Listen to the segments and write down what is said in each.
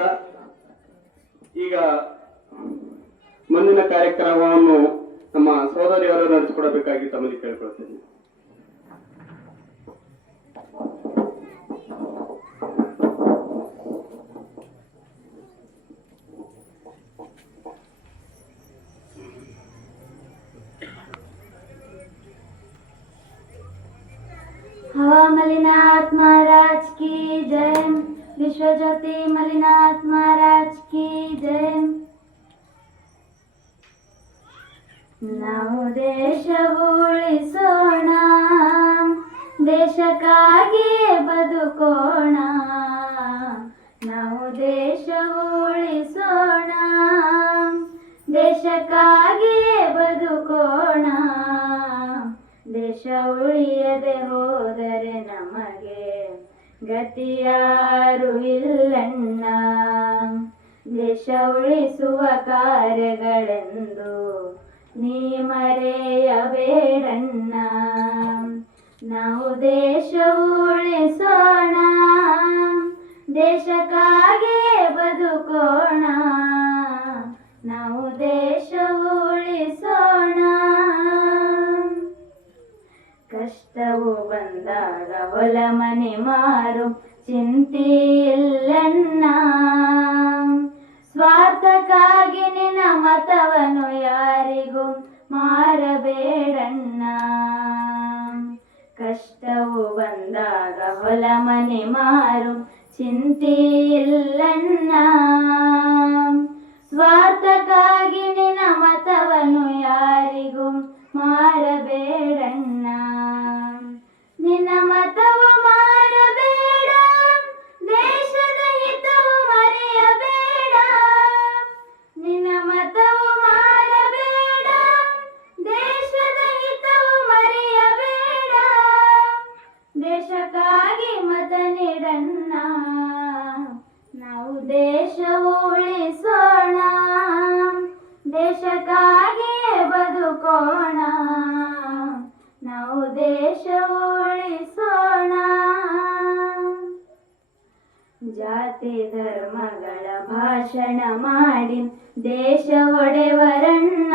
ಹೇಳ್ತಾ ಈಗ ಮುಂದಿನ ಕಾರ್ಯಕ್ರಮವನ್ನು ನಮ್ಮ ಸಹೋದರಿಯವರು ನಡೆಸಿಕೊಡಬೇಕಾಗಿ ತಮ್ಮಲ್ಲಿ ಕೇಳ್ಕೊಳ್ತೇನೆ. हवा मलिनाथ महाराज की जय, विश्व ज्योति मलिनाथ महाराज की जय. ನಾವು ದೇಶ ಉಳಿಸೋಣ, ದೇಶಕ್ಕಾಗಿ ಬದುಕೋಣ. ನಾವು ದೇಶ ಉಳಿಸೋಣ, ದೇಶಕ್ಕಾಗಿ ಬದುಕೋಣ. ದೇಶ ಉಳಿಯದೆ ಹೋದರೆ ನಮಗೆ ಗತಿಯಾರು ಇಲ್ಲಣ್ಣ. ದೇಶ ಉಳಿಸುವ ಕಾರ್ಯಗಳೆಂದು ನೀ ಮರೆಯಬೇಡಣ್ಣ. ನಾವು ದೇಶ ಉಳಿಸೋಣ, ದೇಶಕ್ಕಾಗಿ ಬದುಕೋಣ. ನಾವು ದೇಶ ಉಳಿಸೋಣ. ಕಷ್ಟವು ಬಂದಾಗ ಹೊಲ ಮನೆ ಮಾರು ಚಿಂತೆ ಇಲ್ಲಣ್ಣ. ಸ್ವಾರ್ಥಕ್ಕಾಗಿ ನಿನ್ನ ಮತವನ್ನು ಯಾರಿಗೂ ಮಾರಬೇಡಣ್ಣ. ಕಷ್ಟವು ಬಂದಾಗ ಹೊಲ ಮನೆ ಮಾರು ಚಿಂತೆ ಇಲ್ಲಣ್ಣ. ಸ್ವಾರ್ಥಕ್ಕಾಗಿ ನಿನ್ನ ಮತವನ್ನು ಯಾರಿಗೂ ಮಾರಬೇಡಣ್ಣ. ನಿನ್ನ ಮತವು ಮಾರಬೇಡ, ದೇಶದ ಹಿತವು ಮರೆಯಬೇಡ. ನಿನ್ನ ಮತವು ಮಾರಬೇಡ, ದೇಶದ ಹಿತವು ಮರೆಯಬೇಡ. ದೇಶಕ್ಕಾಗಿ ಮತ ನೀಡಣ್ಣ. ನಾವು ದೇಶ ಉಳಿಸೋಣ, ದೇಶಕ್ಕಾಗಿ ಬದುಕೋಣ. ನಾವು ದೇಶ ಉಳಿಸೋಣ. ಜಾತಿ ಧರ್ಮಗಳ ಭಾಷಣ ಮಾಡಿ ದೇಶ ಒಡೆವರಣ್ಣ.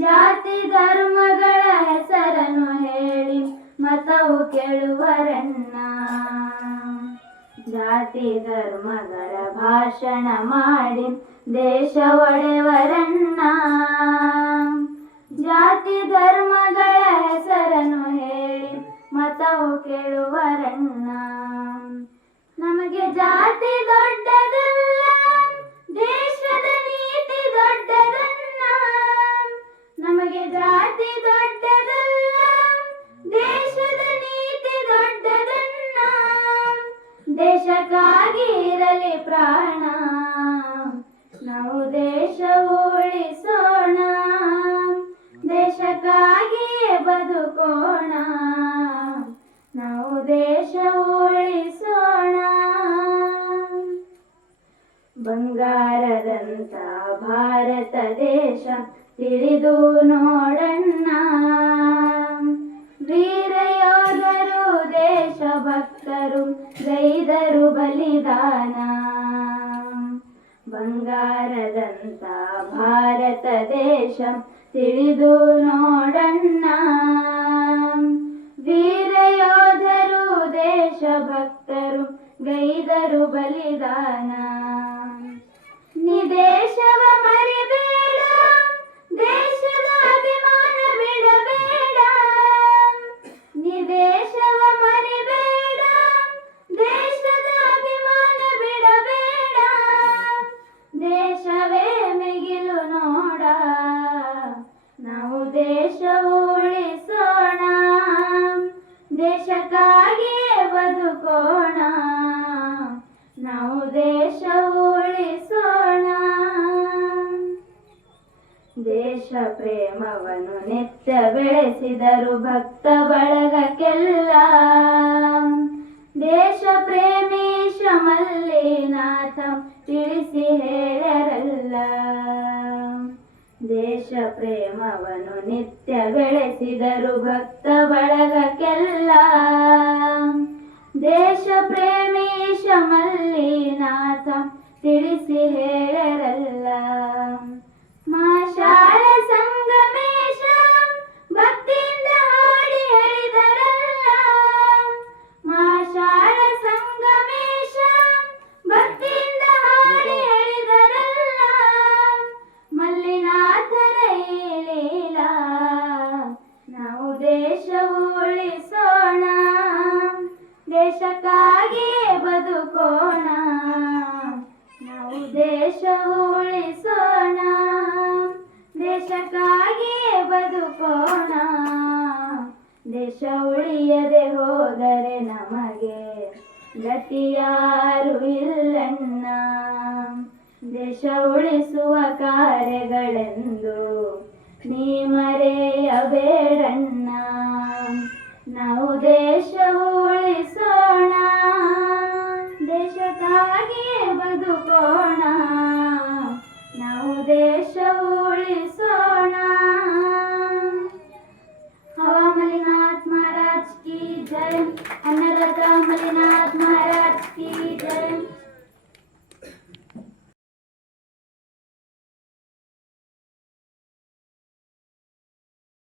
ಜಾತಿ ಧರ್ಮಗಳ ಹೆಸರನ್ನು ಹೇಳಿ ಮತವು ಕೇಳುವರಣ್ಣ. ಜಾತಿ ಧರ್ಮಗಳ ಭಾಷಣ ಮಾಡಿ ದೇಶ ಒಡೆವರಣ್ಣ. ಜಾತಿ ಧರ್ಮಗಳ ಹೆಸರನ್ನು ಹೇಳಿ ಮತವು ಕೇಳುವರಣ್ಣ. ನಮಗೆ ಜಾತಿ ದೊಡ್ಡದಲ್ಲ, ದೇಶದ ನೀತಿ ದೊಡ್ಡದನ್ನ. ನಮಗೆ ಜಾತಿ ದೊಡ್ಡದಲ್ಲ, ದೇಶದ ನೀತಿ ದೊಡ್ಡದನ್ನ. ದೇಶಕ್ಕಾಗಿ ಇರಲಿ ಪ್ರಾಣ. ನಾವು ದೇಶ ಉಳಿಸೋಣ, ದೇಶಕ್ಕಾಗಿ ಬದುಕೋಣ. ನಾವು ದೇಶ ಉಳಿಸೋಣ. ಬಂಗಾರದಂತ ಭಾರತ ದೇಶ ತಿಳಿದು ನೋಡಣ್ಣ. ವೀರ ಯೋಧರು ದೇಶಭಕ್ತರು ಗೈದರು ಬಲಿದಾನ. ಬಂಗಾರದಂತ ಭಾರತ ದೇಶ ತಿಳಿದು ನೋಡಣ್ಣ. ವೀರ ಯೋಧರು ದೇಶಭಕ್ತರು ಗೈದರು ಬಲಿದಾನ. ನೀ ದೇಶವ ಮರಿಬೇಡ, ದೇಶದ ಅಭಿಮಾನ ಬಿಡಬೇಡ. ನೀ ದೇಶವ ಮರಿಬೇಡ, ದೇಶದ ಅಭಿಮಾನ ಬಿಡಬೇಡ. ದೇಶವೇ ಮಿಗಿಲು ನೋಡ. ನಾವು ದೇಶ ಉಳಿಸೋಣ, ದೇಶಕ್ಕಾಗಿ ಬದುಕೋಣ. ನಾವು ದೇಶ ಉಳಿಸೋಣ. ದೇಶ ಪ್ರೇಮವನ್ನು ನಿತ್ಯ ಬೆಳೆಸಿದರು ಭಕ್ತ ಬಳಗಕ್ಕೆಲ್ಲ. ದೇಶ ಪ್ರೇಮೀಶ ಮಲ್ಲಿನಾಥ ತಿಳಿಸಿ ಹೇಳರಲ್ಲ. ದೇಶ ಪ್ರೇಮವನ್ನು ನಿತ್ಯ ಬೆಳೆಸಿದರು ಭಕ್ತ ಬಳಗಕ್ಕೆಲ್ಲ. ದೇಶ ಪ್ರೇಮೀಶ ಮಲ್ಲಿನಾಥ ತಿಳಿಸಿ ಹೇಳರಲ್ಲ. ಮಾಷಾಳ ಸಂಗಮೇಶ ಭಕ್ತಿಯಿಂದ ಹಾಡಿ ಹೇಳಿದರಲ್ಲ. ಮಾಷಾಳ ಸಂಗಮೇಶ ಭಕ್ತಿಯಿಂದ ಹಾಡಿ ಹೇಳಿದರಲ್ಲ. ಮಲ್ಲಿನಾಥರ ಈ ಲೀಲಾ ನಾವು ದೇಶವು ಉಳಿಸೋಣ, ದೇಶಕ್ಕಾಗಿಯೇ ಬದುಕೋಣ. ನಾವು ದೇಶವು ಉಳಿಸೋಣ, ದೇಶಕ್ಕಾಗಿಯೇ ಬದುಕೋಣ. ದೇಶ ಉಳಿಯದೆ ಹೋದರೆ ನಮಗೆ ಗತಿಯಾರು ಇಲ್ಲಣ್ಣ. ದೇಶ ಉಳಿಸುವ ಕಾರ್ಯಗಳೆಂದು ನೀ ಮರೆಯಬೇಡಣ್ಣ. ನಾವು ದೇಶ ಉಳಿಸೋಣ, ದೇಶಕ್ಕಾಗಿಯೇ ಬದುಕೋಣ. ನಾವು ದೇಶ ಉಳಿಸೋಣ. हवा मलिनाथ महाराज की जय, अन्नदाता मलिनाथ महाराज की जय.